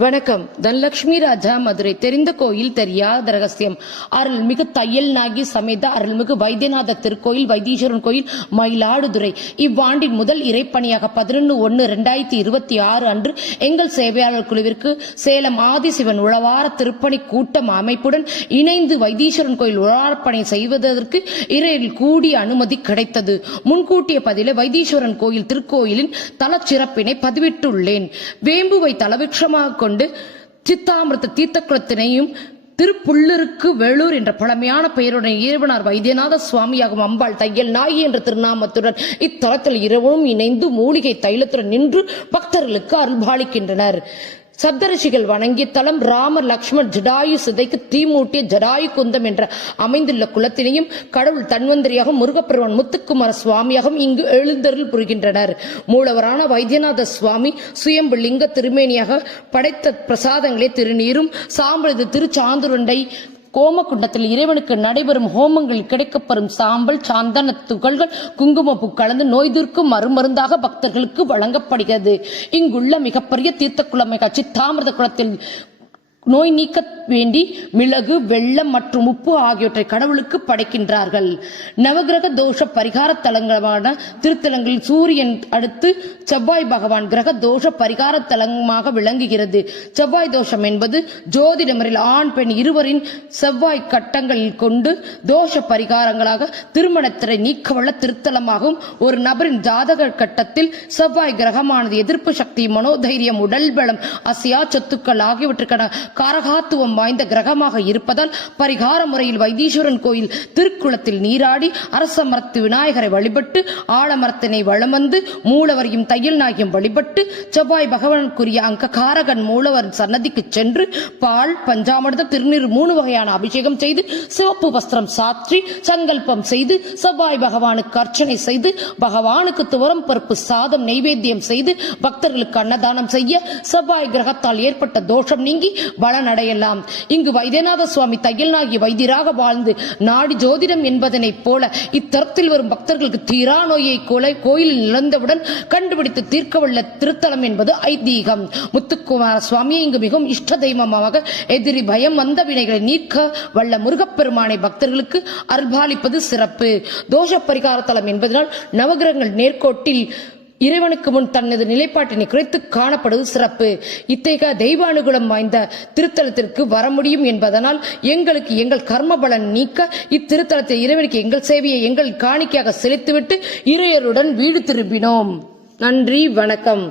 வணக்கம். தனலட்சுமி ராஜா, மதுரை. தெரிந்த கோயில் தெரியாத ரகசியம். அருள்மிகு தையல் நாகி சமேத அருள்மிகு வைத்தியநாத திருக்கோயில், வைத்தீஸ்வரன் கோயில், மயிலாடுதுறை. இவ்வாண்டின் முதல் இறைப்பணியாக 11/1/2026 அன்று எங்கள் சேவையாளர் குழுவிற்கு சேலம் ஆதிசிவன் உழவார திருப்பணி கூட்டம் அமைப்புடன் இணைந்து வைத்தீஸ்வரன் கோயில் உழவாரப்பணி செய்வதற்கு இறையில் கூடிய அனுமதி கிடைத்தது. முன்கூட்டிய பதில வைத்தீஸ்வரன் கோயில் திருக்கோயிலின் தலச்சிறப்பினை பதிவிட்டுள்ளேன். வேம்புவை தலவிருட்சமாக கொண்டு சித்தாமிர்த தீர்த்தக்குளத்தினையும் திருப்புள்ளருக்கு வேளூர் என்ற பழமையான பெயருடன் இறைவனார் வைத்தியநாத சுவாமியாகும் அம்பாள் தையல் நாயகி என்ற திருநாமத்துடன் இத்தலத்தில் இரவும் இணைந்து மூலிகை தைலத்துடன் நின்று பக்தர்களுக்கு அருள்பாலிக்கின்றனர். சப்தரிஷிகள் வணங்கிய தலம் ராமர் லக்ஷ்மண் ஜடாயு சிதைக்கு தீமூட்டிய ஜடாயு குந்தம் என்ற அமைந்துள்ள குலத்தினையும் கடவுள் தன்வந்திரியாக முருகப்பெருமான் முத்துக்குமார சுவாமியாகவும் இங்கு எழுந்தருள் புரிகின்றனர். மூலவரான வைத்தியநாத சுவாமி சுயம்பு லிங்க திருமேனியாக படைத்த பிரசாதங்களே திருநீரும் சாம்பல் திருச்சாந்துருண்டை கோமகுண்டத்தில் இறைவனுக்கு நடைபெறும் ஹோமங்களில் கிடைக்கப்பெறும் சாம்பல், சாந்தன துகள்கள், குங்குமப்பூ கலந்து நோய் தீர்க்கும் மறுமருந்தாக பக்தர்களுக்கு வழங்கப்படுகிறது. இங்குள்ள மிகப்பெரிய தீர்த்த குளமிக சித்தாமிர்த குளத்தில் நோய் நீக்க வேண்டி மிளகு, வெள்ளம் மற்றும் உப்பு ஆகியவற்றை கடவுளுக்கு படைக்கின்றார்கள். நவகிரக தோஷ பரிகார தலங்களான திருத்தலங்களில் சூரியன் அடுத்து செவ்வாய் பகவான் கிரக தோஷ பரிகார தலமாக விளங்குகிறது. செவ்வாய் தோஷம் என்பது ஜோதிடமரில் ஆண் பெண் இருவரின் செவ்வாய் கட்டங்களில் கொண்டு தோஷ பரிகாரங்களாக திருமணத்திரை நீக்கவல்ல திருத்தலமாகவும், ஒரு நபரின் ஜாதக கட்டத்தில் செவ்வாய் கிரகமானது எதிர்ப்பு சக்தி, மனோதைரியம், உடல் பலம், அசியா சொத்துக்கள் ஆகியவற்றுக்கான காரகாத்துவம் வாய்ந்த கிரகமாக இருப்பதால் பரிகார முறையில் வைத்தீஸ்வரன் கோயில் திருக்குளத்தில் நீராடி அரச மரத்து விநாயகரை வழிபட்டு ஆலமரத்தினை வலம் வந்து மூலவரையும் தையல் நாயகியும் வழிபட்டு செவ்வாய் பகவானுக்குரிய அங்ககாரகன் மூலவர் சன்னதிக்கு சென்று பால், பஞ்சாமிர்த, திருநீர் 3 வகையான அபிஷேகம் செய்து சிவப்பு வஸ்திரம் சாற்றி சங்கல்பம் செய்து செவ்வாய் பகவானுக்கு அர்ச்சனை செய்து பகவானுக்கு துவரம் பருப்பு சாதம் நைவேத்தியம் செய்து பக்தர்களுக்கு அன்னதானம் செய்ய செவ்வாய் கிரகத்தால் ஏற்பட்ட தோஷம் நீங்கி பலனடையலாம். இங்கு வைத்தியநாத சுவாமி தையல் நாயகி வைத்தியராக வாழ்ந்து நாடி ஜோதிடம் என்பதனை போல இத்தரத்தில் வரும் பக்தர்களுக்கு தீரா நோயை கோயிலில் நிலந்தவுடன் கண்டுபிடித்து தீர்க்கவல்ல திருத்தலம் என்பது ஐதீகம். முத்துக்குமார சுவாமியை இங்கு மிகவும் இஷ்ட தெய்வமாக எதிரி பயம் வந்த வினைகளை நீக்க வல்ல முருகப்பெருமானை பக்தர்களுக்கு அருள்பாலிப்பது சிறப்பு. தோஷ பரிகார தலம் என்பதனால் நவகிரகங்கள் நேர்கோட்டில் இறைவனுக்கு முன் தனது நிலைப்பாட்டினை குறைத்து காணப்படுவது சிறப்பு. இத்தகைய தெய்வானுகுலம் வாய்ந்த திருத்தலத்திற்கு வர முடியும் என்பதனால் எங்களுக்கு எங்கள் கர்ம பலன் நீக்க இத்திருத்தலத்தில் இறைவனுக்கு எங்கள் சேவையை எங்கள் காணிக்கையாக செலுத்திவிட்டு இறையருடன் வீடு திரும்பினோம். நன்றி, வணக்கம்.